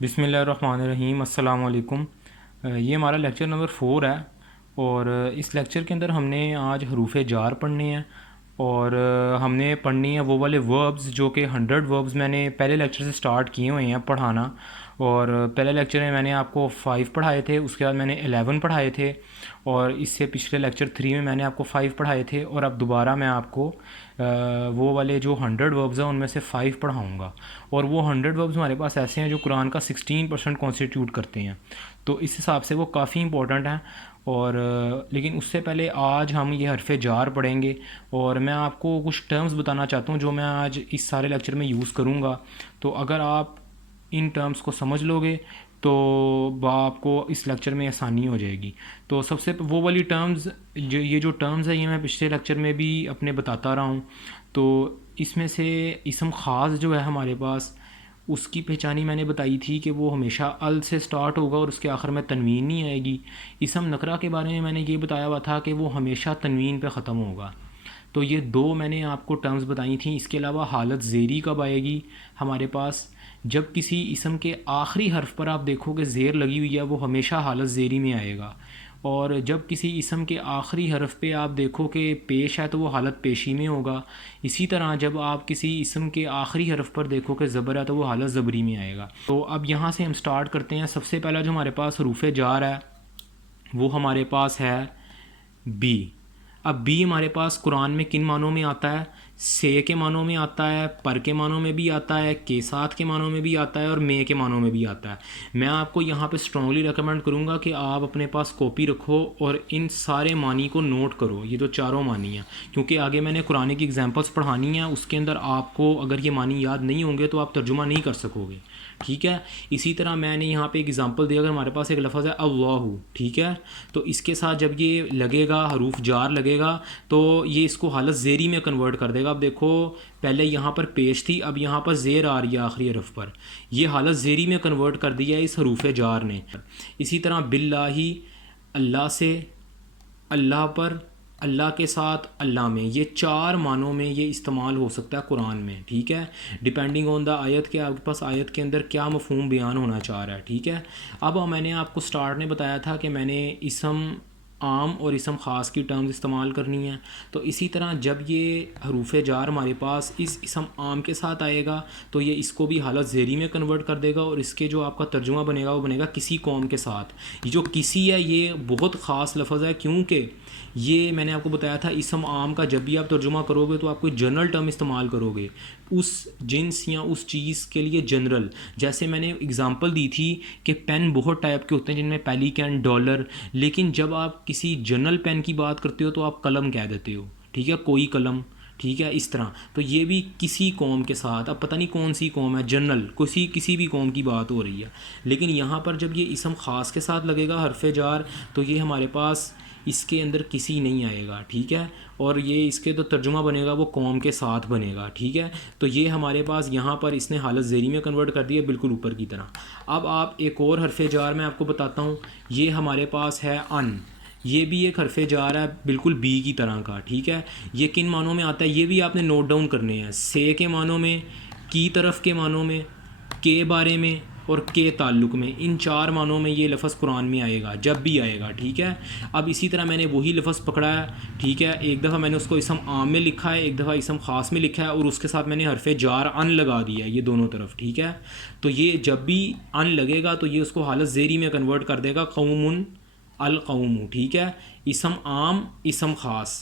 بسم اللہ الرحمن الرحیم، السلام علیکم۔ یہ ہمارا لیکچر نمبر 4 ہے، اور اس لیکچر کے اندر ہم نے آج حروف جار پڑھنے ہیں، اور ہم نے پڑھنی ہیں وہ والے وربز جو کہ 100 وربز میں نے پہلے لیکچر سے سٹارٹ کیے ہوئے ہیں پڑھانا۔ اور پہلے لیکچر میں نے آپ کو 5 پڑھائے تھے، اس کے بعد میں نے 11 پڑھائے تھے، اور اس سے پچھلے لیکچر 3 میں نے آپ کو 5 پڑھائے تھے، اور اب دوبارہ میں آپ کو وہ والے جو 100 وربز ہیں ان میں سے 5 پڑھاؤں گا۔ اور وہ 100 وربز ہمارے پاس ایسے ہیں جو قرآن کا 16% کانسٹیٹیوٹ کرتے ہیں، تو اس حساب سے وہ کافی امپورٹنٹ ہیں۔ اور لیکن اس سے پہلے آج ہم یہ حرف جار پڑھیں گے، اور میں آپ کو کچھ ٹرمز بتانا چاہتا ہوں جو میں آج اس سارے لیکچر میں یوز کروں گا۔ تو اگر آپ ان ٹرمز کو سمجھ لو گے تو آپ کو اس لیکچر میں آسانی ہو جائے گی۔ تو سب سے وہ والی ٹرمز یہ جو ٹرمز ہیں یہ میں پچھلے لیکچر میں بھی اپنے بتاتا رہا ہوں۔ تو اس میں سے اسم خاص جو ہے ہمارے پاس، اس کی پہچانی میں نے بتائی تھی کہ وہ ہمیشہ ال سے سٹارٹ ہوگا اور اس کے آخر میں تنوین نہیں آئے گی۔ اسم نکرہ کے بارے میں نے یہ بتایا ہوا تھا کہ وہ ہمیشہ تنوین پہ ختم ہوگا۔ تو یہ دو میں نے آپ کو ٹرمز بتائی تھیں۔ اس کے علاوہ حالت زیری کب آئے گی ہمارے پاس؟ جب کسی اسم کے آخری حرف پر آپ دیکھو کہ زیر لگی ہوئی ہے، وہ ہمیشہ حالت زیری میں آئے گا۔ اور جب کسی اسم کے آخری حرف پہ آپ دیکھو کہ پیش ہے تو وہ حالت پیشی میں ہوگا۔ اسی طرح جب آپ کسی اسم کے آخری حرف پر دیکھو کہ زبر ہے تو وہ حالت زبری میں آئے گا۔ تو اب یہاں سے ہم سٹارٹ کرتے ہیں۔ سب سے پہلا جو ہمارے پاس حروف جار ہے وہ ہمارے پاس ہے بی۔ اب بی ہمارے پاس قرآن میں کن معنوں میں آتا ہے؟ سے کے معنوں میں آتا ہے، پر کے معنوں میں بھی آتا ہے، کے ساتھ کے معنوں میں بھی آتا ہے، اور میں کے معنوں میں بھی آتا ہے۔ میں آپ کو یہاں پہ اسٹرانگلی ریکمینڈ کروں گا کہ آپ اپنے پاس کاپی رکھو اور ان سارے معنی کو نوٹ کرو، یہ جو چاروں معنی ہیں، کیونکہ آگے میں نے قرآن کی ایگزامپلس پڑھانی ہیں، اس کے اندر آپ کو اگر یہ معنی یاد نہیں ہوں گے تو آپ ترجمہ نہیں کر سکو گے، ٹھیک ہے۔ اسی طرح میں نے یہاں پہ ایک ایگزامپل دیا، اگر ہمارے پاس ایک لفظ ہے اللہ، ٹھیک ہے، تو اس کے ساتھ جب یہ لگے گا حروف جار لگے گا تو یہ اس کو حالت زیری میں کنورٹ کر دے گا۔ اب دیکھو پہلے یہاں پر پیش تھی، اب یہاں پر زیر آ رہی ہے آخری حرف پر، یہ حالت زیری میں کنورٹ کر دیا ہے اس حروف جار نے۔ اسی طرح باللہ، اللہ سے، اللہ پر، اللہ کے ساتھ، اللہ میں، یہ چار معنوں میں یہ استعمال ہو سکتا ہے قرآن میں، ٹھیک ہے، ڈیپینڈنگ آن دا آیت کہ آپ کے پاس آیت کے اندر کیا مفہوم بیان ہونا چاہ رہا ہے، ٹھیک ہے۔ اب میں نے آپ کو سٹارٹ نے بتایا تھا کہ میں نے اسم عام اور اسم خاص کی ٹرمز استعمال کرنی ہیں، تو اسی طرح جب یہ حروف جار ہمارے پاس اس اسم عام کے ساتھ آئے گا تو یہ اس کو بھی حالت زیری میں کنورٹ کر دے گا، اور اس کے جو آپ کا ترجمہ بنے گا وہ بنے گا کسی قوم کے ساتھ۔ یہ جو کسی ہے یہ بہت خاص لفظ ہے، کیونکہ یہ میں نے آپ کو بتایا تھا اسم عام کا جب بھی آپ ترجمہ کرو گے تو آپ کوئی جنرل ٹرم استعمال کرو گے اس جنس یا اس چیز کے لیے، جنرل۔ جیسے میں نے اگزامپل دی تھی کہ پین بہت ٹائپ کے ہوتے ہیں جن میں پیلیکن، ڈالر، لیکن جب آپ کسی جنرل پین کی بات کرتے ہو تو آپ قلم کہہ دیتے ہو، ٹھیک ہے، کوئی قلم، ٹھیک ہے، اس طرح۔ تو یہ بھی کسی قوم کے ساتھ، اب پتہ نہیں کون سی قوم ہے، جنرل کسی بھی قوم کی بات ہو رہی ہے، لیکن یہاں پر جب یہ اسم خاص کے ساتھ لگے گا حرف جار تو یہ ہمارے پاس اس کے اندر کسی نہیں آئے گا، ٹھیک ہے، اور یہ اس کے تو ترجمہ بنے گا وہ قوم کے ساتھ بنے گا، ٹھیک ہے۔ تو یہ ہمارے پاس یہاں پر اس نے حالت زیری میں کنورٹ کر دیا بالکل اوپر کی طرح۔ اب آپ ایک اور حرف جار میں آپ کو بتاتا ہوں، یہ ہمارے پاس ہے ان۔ یہ بھی ایک حرف جار ہے بالکل بی کی طرح کا، ٹھیک ہے۔ یہ کن معنوں میں آتا ہے یہ بھی آپ نے نوٹ ڈاؤن کرنے ہیں، سے کے معنوں میں، کی طرف کے معنوں میں، کے بارے میں، اور کے تعلق میں، ان چار معنوں میں یہ لفظ قرآن میں آئے گا جب بھی آئے گا، ٹھیک ہے۔ اب اسی طرح میں نے وہی لفظ پکڑا ہے، ٹھیک ہے، ایک دفعہ میں نے اس کو اسم عام میں لکھا ہے، ایک دفعہ اسم خاص میں لکھا ہے، اور اس کے ساتھ میں نے حرف جار ان لگا دیا ہے، یہ دونوں طرف، ٹھیک ہے۔ تو یہ جب بھی ان لگے گا تو یہ اس کو حالت زیری میں کنورٹ کر دے گا، قوم، القوم، ٹھیک ہے، اسم عام، اسم خاص،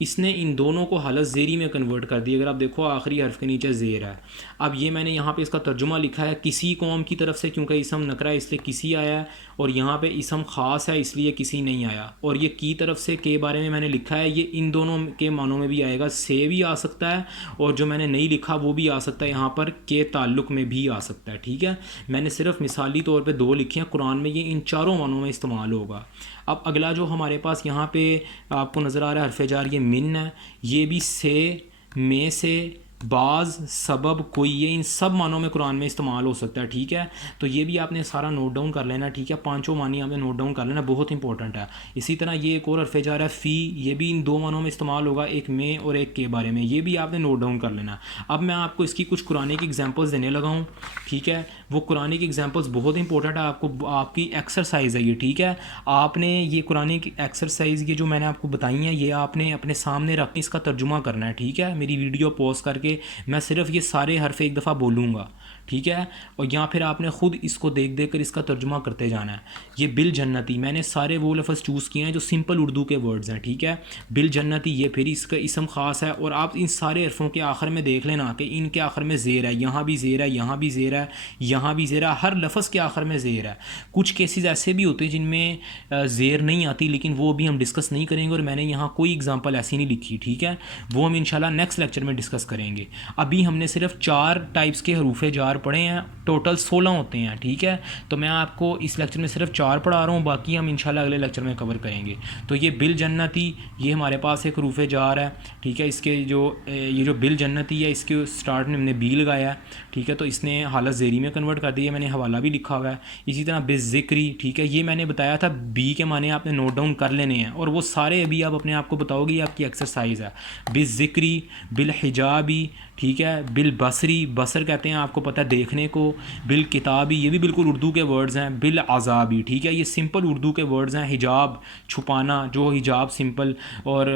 اس نے ان دونوں کو حالت زیری میں کنورٹ کر دی۔ اگر آپ دیکھو آخری حرف کے نیچے زیر ہے۔ اب یہ میں نے یہاں پہ اس کا ترجمہ لکھا ہے کسی قوم کی طرف سے، کیونکہ اسم نکرہ ہے اس لیے کسی آیا ہے، اور یہاں پہ اسم خاص ہے اس لیے کسی نہیں آیا، اور یہ کی طرف سے کے بارے میں نے لکھا ہے، یہ ان دونوں کے معنوں میں بھی آئے گا، سے بھی آ سکتا ہے، اور جو میں نے نہیں لکھا وہ بھی آ سکتا ہے، یہاں پر کے تعلق میں بھی آ سکتا ہے، ٹھیک ہے۔ میں نے صرف مثالی طور پہ دو لکھے ہیں، قرآن میں یہ ان چاروں معنوں میں استعمال ہوگا۔ اب اگلا جو ہمارے پاس یہاں پہ آپ کو نظر آ رہا ہے حرف جار، یہ من ہے، یہ بھی سے، میں سے، بعض, سبب, کوئی, یہ ان سب معنوں میں قرآن میں استعمال ہو سکتا ہے. ٹھیک ہے, تو یہ بھی آپ نے سارا نوٹ ڈاؤن کر لینا. ٹھیک ہے, پانچوں معنی آپ نے نوٹ ڈاؤن کر لینا, بہت امپورٹنٹ ہے. اسی طرح یہ ایک اور حرف جار ہے فی, یہ بھی ان دو معنوں میں استعمال ہوگا, ایک میں اور ایک کے بارے میں, یہ بھی آپ نے نوٹ ڈاؤن کر لینا. اب میں آپ کو اس کی کچھ قرآن کی ایگزامپلس دینے لگا ہوں. ٹھیک ہے, وہ قرآن کی ایگزامپلس بہت امپورٹنٹ ہے, آپ کو آپ کی ایکسرسائز ہے یہ. ٹھیک ہے, آپ نے یہ قرآن کی ایکسرسائز یہ جو میں نے آپ کو بتائی ہیں یہ آپ نے اپنے سامنے رکھ کے اس کا ترجمہ کرنا ہے. ٹھیک ہے, میری ویڈیو پوز کر کے میں صرف یہ سارے حرف ایک دفعہ بولوں گا. ٹھیک ہے, اور یا پھر آپ نے خود اس کو دیکھ دیکھ کر اس کا ترجمہ کرتے جانا ہے. یہ بالجنتی, میں نے سارے وہ لفظ چوز کیے ہیں جو سمپل اردو کے ورڈز ہیں. ٹھیک ہے, بالجنتی یہ پھر اس کا اسم خاص ہے, اور آپ ان سارے حرفوں کے آخر میں دیکھ لینا کہ ان کے آخر میں زیر ہے, یہاں بھی زیر ہے, یہاں بھی زیر ہے, یہاں بھی زیر ہے, ہر لفظ کے آخر میں زیر ہے. کچھ کیسز ایسے بھی ہوتے ہیں جن میں زیر نہیں آتی, لیکن وہ بھی ہم ڈسکس نہیں کریں گے, اور میں نے یہاں کوئی ایگزامپل ایسی نہیں لکھی. ٹھیک ہے, وہ ہم انشاءاللہ نیکسٹ لیکچر میں ڈسکس کریں گے. ابھی ہم نے صرف 4 ٹائپس کے حروف جار پڑھے ہیں, ٹوٹل 16 ہوتے ہیں. ٹھیک ہے, تو میں آپ کو اس لیکچر میں صرف 4 پڑھا رہا ہوں, باقی ہم انشاءاللہ اگلے لیکچر میں کور کریں گے. تو یہ بالجنتی یہ ہمارے پاس ایک حروف جار ہے. ٹھیک ہے, اس کے یہ جو بالجنتی ہے اس کے اسٹارٹ میں ہم نے بی لگایا ہے. ٹھیک ہے, تو اس نے حالت زیری میں کنورٹ کر دی ہے, میں نے حوالہ بھی لکھا ہوا ہے. اسی طرح بالذکری, ٹھیک ہے, یہ میں نے بتایا تھا بی کے معنی آپ نے نوٹ ڈاؤن کر لینے ہیں, اور وہ سارے ابھی آپ اپنے آپ کو بتاؤ گے, یہ آپ کی ایکسرسائز ہے. بالذکری, بالحجابی, ٹھیک ہے, بالبصری, بصر کہتے ہیں آپ کو پتہ ہے دیکھنے کو, بالکتابی, یہ بھی بالکل اردو کے ورڈز ہیں, بالعذابی, ٹھیک ہے, یہ سمپل اردو کے ورڈز ہیں, حجاب چھپانا, جو حجاب سمپل, اور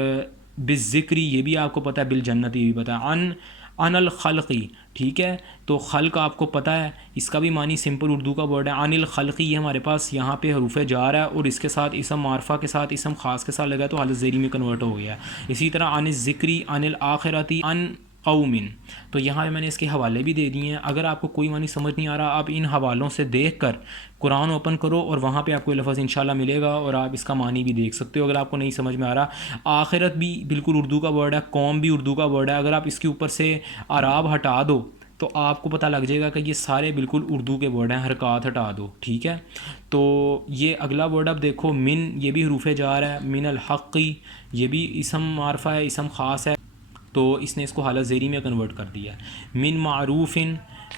بالذکری یہ بھی آپ کو پتہ ہے, بالجنتی بھی پتہ ہے, ان الخلقی, ٹھیک ہے, تو خلق آپ کو پتہ ہے اس کا بھی معنی سمپل اردو کا ورڈ ہے. ان الخلقی یہ ہمارے پاس یہاں پہ حروف جار ہے, اور اس کے ساتھ اسم معرفہ کے ساتھ اسم خاص کے ساتھ لگا تو حالت زیری میں کنورٹ ہو گیا. اسی طرح ان الذکری, ان الآخرتی, ان قومن, تو یہاں پہ میں نے اس کے حوالے بھی دے دیے ہیں. اگر آپ کو کوئی معنی سمجھ نہیں آ رہا, آپ ان حوالوں سے دیکھ کر قرآن اوپن کرو, اور وہاں پہ آپ کو یہ لفظ انشاءاللہ ملے گا, اور آپ اس کا معنی بھی دیکھ سکتے ہو اگر آپ کو نہیں سمجھ میں آ رہا. آخرت بھی بالکل اردو کا ورڈ ہے, قوم بھی اردو کا ورڈ ہے, اگر آپ اس کے اوپر سے اعراب ہٹا دو تو آپ کو پتہ لگ جائے گا کہ یہ سارے بالکل اردو کے ورڈ ہیں, حرکات ہٹا دو. ٹھیک ہے, تو یہ اگلا ورڈ اب دیکھو, من, یہ بھی حروف جار ہے. من الحقی, یہ بھی اسم معرفہ ہے, اسم خاص ہے, تو اس نے اس کو حالت زیری میں کنورٹ کر دیا. من معروف,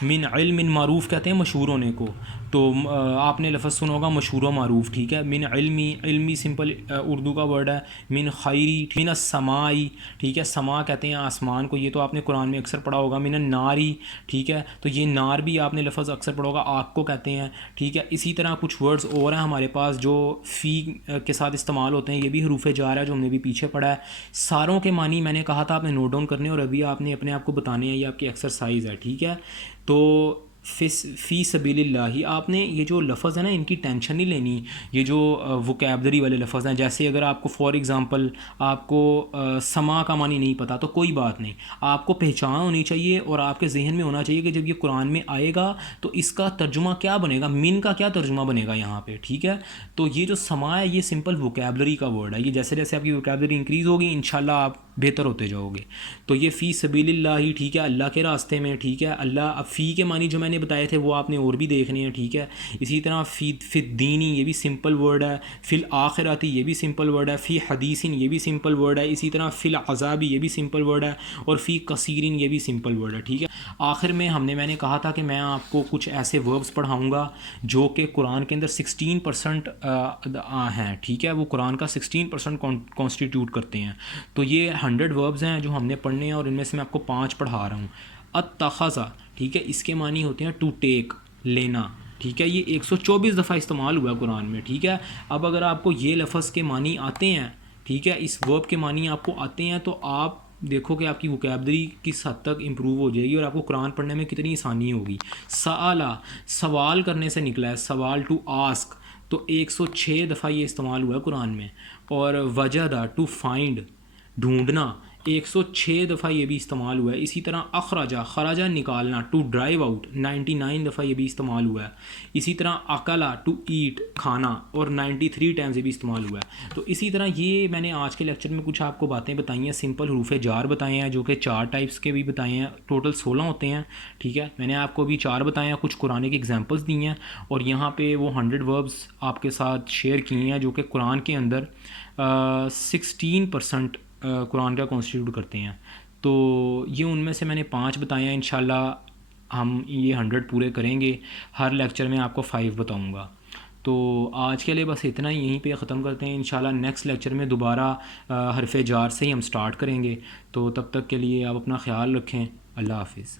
من علم, معروف کہتے ہیں مشہور ہونے کو, تو آپ نے لفظ سنا ہوگا مشہور و معروف. ٹھیک ہے, من علمی, علمی سمپل اردو کا ورڈ ہے. من خیری, من السمائی, ٹھیک ہے, سما کہتے ہیں آسمان کو, یہ تو آپ نے قرآن میں اکثر پڑھا ہوگا. من الناری, ٹھیک ہے, تو یہ نار بھی آپ نے لفظ اکثر پڑھا ہوگا, آگ کو کہتے ہیں. ٹھیک ہے, اسی طرح کچھ ورڈز اور ہیں ہمارے پاس جو فی کے ساتھ استعمال ہوتے ہیں, یہ بھی حروف جار ہے جو ہم نے بھی پیچھے پڑھا ہے. ساروں کے معنی میں نے کہا تھا آپ نے نوٹ ڈاؤن کرنے, اور ابھی آپ نے اپنے آپ کو بتانے ہیں, یہ آپ کی ایکسرسائز ہے. ٹھیک ہے, تو فی سبیل اللہ, آپ نے یہ جو لفظ ہے نا ان کی ٹینشن نہیں لینی. یہ جو وکیبلری والے لفظ ہیں, جیسے اگر آپ کو فار ایگزامپل آپ کو سما کا معنی نہیں پتہ تو کوئی بات نہیں, آپ کو پہچان ہونی چاہیے, اور آپ کے ذہن میں ہونا چاہیے کہ جب یہ قرآن میں آئے گا تو اس کا ترجمہ کیا بنے گا, من کا کیا ترجمہ بنے گا یہاں پہ. ٹھیک ہے, تو یہ جو سما ہے یہ سمپل وکیبلری کا ورڈ ہے, یہ جیسے جیسے آپ کی وکیبلری انکریز ہوگی انشاءاللہ آپ بہتر ہوتے جاؤ گے. تو یہ فی سبیل اللہ, ٹھیک ہے, اللہ کے راستے میں. ٹھیک ہے, اللہ, اب فی کے معنی جو میں نے بتائے تھے وہ آپ نے اور بھی دیکھنے ہیں. ٹھیک ہے, اسی طرح فی الدینی, یہ بھی سمپل ورڈ ہے. فی الآخراتی, یہ بھی سمپل ورڈ ہے. فی حدیثن, یہ بھی سمپل ورڈ ہے. اسی طرح فی العذابی, یہ بھی سمپل ورڈ ہے. اور فی کثیرن, یہ بھی سمپل ورڈ ہے. ٹھیک ہے, آخر میں میں نے کہا تھا کہ میں آپ کو کچھ ایسے وربز پڑھاؤں گا جو کہ قرآن کے اندر 16% ہیں. ٹھیک ہے, وہ قرآن کا 16% کانسٹیٹیوٹ کرتے ہیں. تو یہ 100 وربز ہیں جو ہم نے پڑھنے ہیں, اور ان میں سے میں آپ کو 5 پڑھا رہا ہوں. اتخذا, ٹھیک ہے, اس کے معنی ہوتے ہیں ٹو ٹیک, لینا. ٹھیک ہے, یہ 124 دفعہ استعمال ہوا ہے قرآن میں. ٹھیک ہے, اب اگر آپ کو یہ لفظ کے معنی آتے ہیں, ٹھیک ہے, اس ورب کے معنی آپ کو آتے ہیں, تو آپ دیکھو کہ آپ کی وکیبلری کس حد تک امپروو ہو جائے گی, اور آپ کو قرآن پڑھنے میں کتنی آسانی ہوگی. سآلا, سوال کرنے سے نکلا ہے, سوال ٹو آسک, تو 106 دفعہ یہ استعمال ہوا ہے قرآن میں. اور وجدہ, ٹو فائنڈ, ڈھونڈنا, 106 دفعہ یہ بھی استعمال ہوا ہے. اسی طرح اخراجہ, خراجہ نکالنا, ٹو ڈرائیو آؤٹ, 99 دفعہ یہ بھی استعمال ہوا ہے. اسی طرح اکلا, ٹو ایٹ, کھانا, اور 93 ٹائمز یہ بھی استعمال ہوا ہے. تو اسی طرح یہ میں نے آج کے لیکچر میں کچھ آپ کو باتیں بتائی ہیں, سمپل حروف جار بتائے ہیں جو کہ 4 ٹائپس کے بھی بتائے ہیں, ٹوٹل 16 ہوتے ہیں. ٹھیک ہے, میں نے آپ کو ابھی 4 بتائے ہیں, کچھ قرآن کی ایگزامپلس دی ہیں, اور یہاں پہ وہ 100 وربز آپ کے ساتھ شیئر کیے ہیں جو کہ قرآن کے اندر 16% قرآن کا کانسٹیٹیوٹ کرتے ہیں. تو یہ ان میں سے میں نے 5 بتائے ہیں. انشاءاللہ ہم یہ 100 پورے کریں گے. ہر لیکچر میں آپ کو 5 بتاؤں گا. تو آج کے لیے بس اتنا ہی، یہیں پہ ختم کرتے ہیں. انشاءاللہ نیکسٹ لیکچر میں دوبارہ حرف جار سے ہی ہم سٹارٹ کریں گے. تو تب تک کے لیے آپ اپنا خیال رکھیں. اللہ حافظ.